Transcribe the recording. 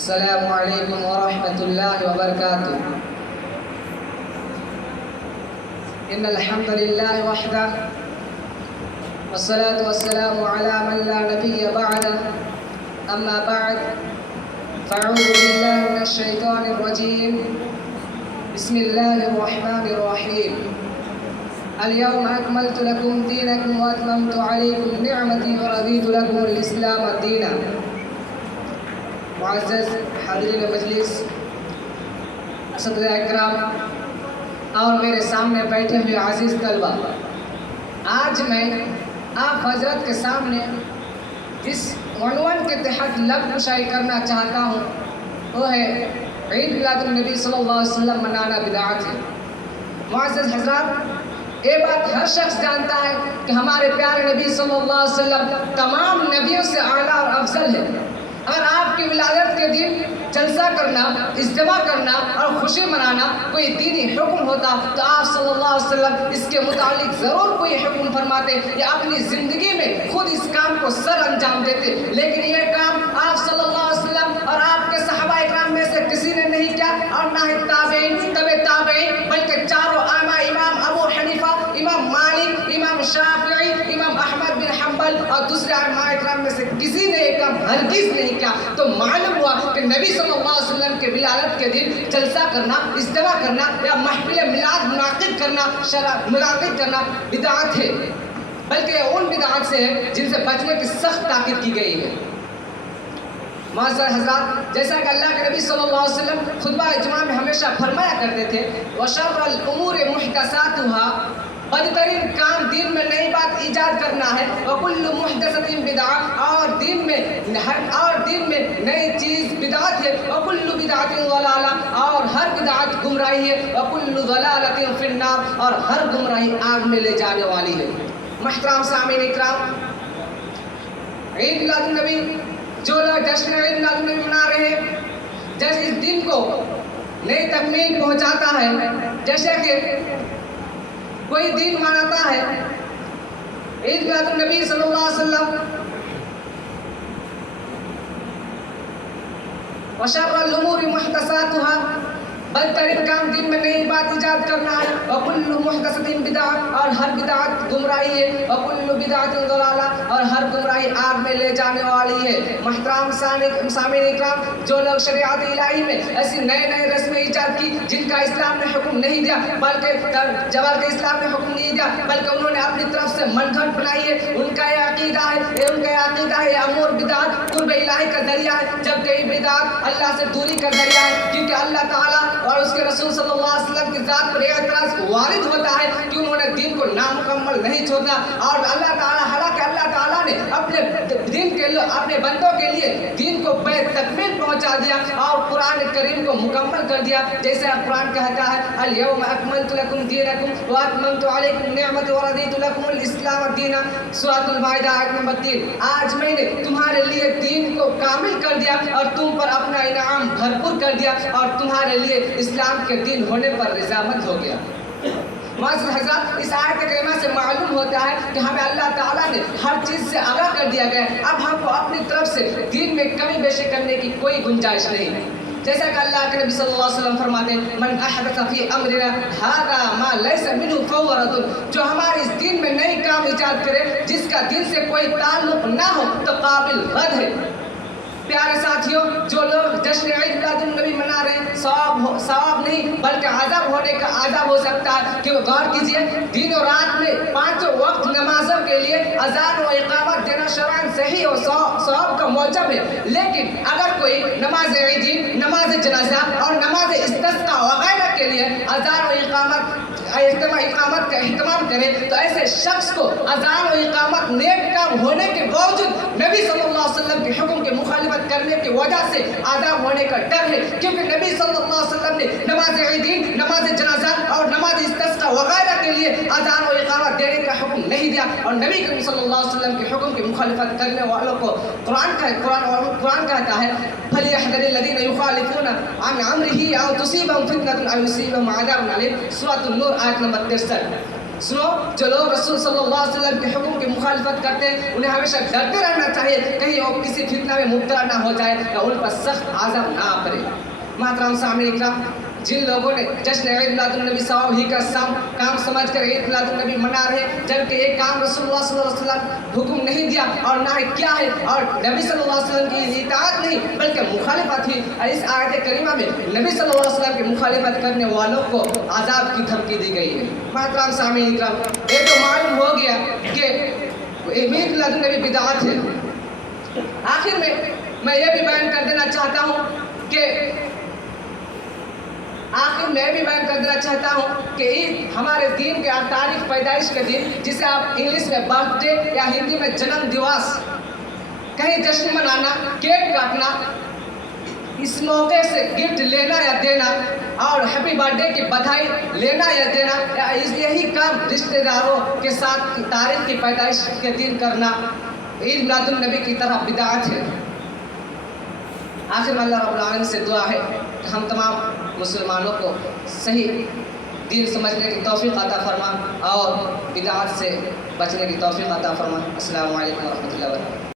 السلام علیکم ورحمۃ اللہ وبرکاتہ۔ ان الحمد للہ وحدہ والصلاة والسلام علی من لا نبی بعدہ اما بعد فاعوذ باللہ من الشیطان الرجیم بسم اللہ الرحمن الرحیم اليوم اکملت لکم دینکم واتممت علیکم نعمتی ورضیت لکم الاسلام دینا۔ معزز حاضرین مجلس، صدر اکرام اور میرے سامنے بیٹھے ہوئے عزیز طلبہ، آج میں آپ حضرت کے سامنے جس عنوان کے تحت لفظ کشائی کرنا چاہتا ہوں وہ ہے عید میلاد النبی صلی اللہ علیہ وسلم منانا بدعت ہے۔ معزز حضرات، یہ بات ہر شخص جانتا ہے کہ ہمارے پیارے نبی صلی اللہ علیہ وسلم تمام نبیوں سے اعلیٰ اور افضل ہے۔ اگر آپ کی ولادت کے دن جلسہ کرنا، اجتماع کرنا اور خوشی منانا کوئی دینی حکم ہوتا تو آپ صلی اللہ علیہ وسلم اس کے متعلق ضرور کوئی حکم فرماتے یا اپنی زندگی میں خود اس کام کو سر انجام دیتے، لیکن یہ کام آپ صلی اللہ علیہ وسلم اور آپ کے صحابہ اکرام میں سے کسی نے نہیں کیا، اور نہ ہی تابعین، تابعین، بلکہ چاروں ائمہ، امام ابو حنیفہ، امام مالک، امام شافعی، امام احمد بن حنبل اور دوسرے ائمہ اکرام میں سے کسی نے یہ کام ہرگز نہیں کیا۔ تو معلوم ہوا کہ نبی صلی اللہ علیہ وسلم کے ولادت کے دن جلسہ کرنا، اجتماع کرنا یا محفل میلاد منعقد کرنا بدعت ہے، بلکہ یہ ان بدعات سے ہے جن سے بچنے کی سخت تاکید کی گئی ہے۔ معزز حضرات، جیسا کہ اللہ کے نبی صلی اللہ علیہ وسلم خطبہ جمعہ میں ہمیشہ فرمایا کرتے تھے وَشَرَّ الْأُمُورِ مُحْدَثَاتُهَا، بدترین کام دین میں نئی بات ایجاد کرنا ہے، وَكُلُّ مُحْدَثَةٍ بِدْعَةٍ، اور دین میں نئی چیز بدعت ہے، وَكُلُّ بِدْعَةٍ ضَلَالَةٍ، اور ہر بدعت گمراہی ہے، وَكُلُّ ضَلَالَةٍ فِي النَّارِ، اور ہر گمراہی آگ میں لے جانے والی ہے۔ محترم سامعین اکرام، عید میلاد النبی، جو لوگ جشن عید میلاد النبی منا رہے ہیں، جیسے اس دن کو نئی تکمیل پہنچاتا ہے، جیسے کہ کوئی دین مناتا ہے عید میلاد النبی صلی اللہ علیہ وسلم وَشَرَّ الْأُمُورِ مُحْدَثَاتُهَا، بدترین کام دین میں نئی بات ایجاد کرنا ہے، وَكُلُّ مُحْدَثَةٍ بِدْعَةٍ، اور ہر بدعت گمراہی ہے، وَكُلُّ بِدْعَةٍ ضَلَالَةٍ، اور ہر گمراہی آگ میں لے جانے والی ہے۔ محترم سامعین اکرام، جو لوگ شریعت الہی میں ایسی نئے رسمیں ایجاد کی جن کا اسلام نے حکم نہیں دیا، بلکہ اسلام نے حکم نہیں دیا، بلکہ انہوں نے اپنی طرف سے من گھڑت بنائی ہے، ان کا یہ عقیدہ ہے امور بدعت قرب الہی کا ذریعہ ہے، جبکہ یہ بدعت اللہ سے دوری کا ذریعہ ہے، کیونکہ اللہ تعالیٰ اور اس کے رسول صلی اللہ علیہ وسلم کی ذات پر اعتراض وارد ہوتا ہے کہ انہوں نے دین کو نامکمل نہیں چھوڑا، اور اللہ تعالیٰ، حالانکہ اللہ تعالیٰ نے اپنے دین کے لیے، اپنے بندوں کے لیے دین کو بے تکمیل پہنچا دیا اور قرآن کریم کو مکمل کر دیا، جیسے قرآن کہتا ہے اليوم اکملت لکم دینکم واتممت علیکم نعمتی ورضیت لکم الاسلام دینا، سورۃ المائدہ آیت نمبر 3۔ آج میں نے تمہارے لیے دین کو کامل کر دیا اور تم پر اپنا انعام بھرپور کر دیا، اور تمہارے لیے اسلام کے دین ہونے پر رضامند ہو گیا۔ معزز حضرات، اس آیت کریمہ سے معلوم ہوتا ہے کہ ہمیں اللہ تعالیٰ نے ہر چیز سے آگاہ کر دیا گیا ہے، اب ہم کو اپنی طرف سے دین میں کمی بیشی کرنے کی کوئی گنجائش نہیں ہے۔ جیسا کہ اللہ کے نبی صلی اللہ علیہ وسلم فرماتے ہیں من احدث فی امرنا ھذا ما لیس منہ فہو رد، جو ہمارے اس دین میں نئی کام ایجاد کرے جس کا دین سے کوئی تعلق نہ ہو تو قابل رد ہے۔ پیارے ساتھیوں، جو لوگ جشن عید میلاد النبی منا رہے ہیں، ثواب نہیں بلکہ عذاب ہونے کا عذاب ہو سکتا ہے، کہ وہ غور کیجئے دن و رات میں 5 وقت نمازوں کے لیے اذان و اقامت دینا شرعاً صحیح اور ثواب کا موجب ہے، لیکن اگر کوئی نماز عیدین، نماز جنازہ اور نماز استسقاء وغیرہ کے لیے اذان و اقامت کا اہتمام کرے تو ایسے شخص کو اذان و اقامت نیک کام ہونے کے باوجود نبی صلی اللہ علیہ وسلم کے حکم کی مخالفت کرنے کی وجہ سے عذاب ہونے کا ڈر ہے، کیونکہ نبی صلی اللہ علیہ وسلم نے نماز عیدین، نماز جنازہ اور نماز استسقاء وغیرہ کے لیے اذان و اقامت دینے کا حکم نہیں دیا، اور نبی کریم صلی اللہ علیہ وسلم کے حکم کی مخالفت کرنے والوں کو قرآن کہتا ہے فَلْيَحْذَرِ الَّذِينَ يُخَالِفُونَ عَنْ أَمْرِهِ أَوْ تُصِيبَهُمْ فِتْنَةٌ أَوْ يُصِيبَهُمْ عَذَابٌ أَلِيمٌ، سورۃ النور آیت نمبر 63۔ سنو، جو لوگ رسول صلی اللہ علیہ وسلم کے حکم کی مخالفت کرتے ہیں انہیں ہمیشہ ڈرتے رہنا چاہیے کہیں وہ کسی فتنہ میں مبتلا نہ ہو جائے یا ان پر سخت عذاب نہ پڑے۔ محترم سامعین اکرام، جن لوگوں نے جشن عید میلاد النبی ثواب ہی کا کام سمجھ کر عید میلاد النبی منا رہے، جبکہ یہ کام رسول اللہ صلی اللہ علیہ وسلم حکم نہیں دیا اور نہ کیا ہے، اور نبی صلی اللہ علیہ وسلم کی اطاعت نہیں بلکہ مخالفت تھی، اور اس آیت کریمہ میں نبی صلی اللہ علیہ وسلم کی مخالفت کرنے والوں کو عذاب کی دھمکی دی گئی ہے۔ محترم سامعین اکرام، یہ تو معلوم ہو گیا کہ عید میلاد النبی بدعت ہے۔ آخر میں یہ بھی بیان کر دینا چاہتا ہوں کہ عید ہمارے دین کے تاریخ پیدائش کے دن، جسے آپ انگلش میں برتھ ڈے یا ہندی میں جنم دیوس، کہیں جشن منانا، کیک کاٹنا، اس موقع سے گفٹ لینا یا دینا اور ہیپی برتھ ڈے کی بدھائی لینا یا دینا، یہی کام رشتہ داروں کے ساتھ تاریخ کی پیدائش کے دن کرنا عید میلاد النبی کی طرح بدعت ہے۔ آخر میں اللہ رب العالمین سے دعا ہے کہ ہم تمام مسلمانوں کو صحیح دین سمجھنے کی توفیق عطا فرما اور بدعات سے بچنے کی توفیق عطا فرما۔ السلام علیکم ورحمۃ اللہ وبرکاتہ۔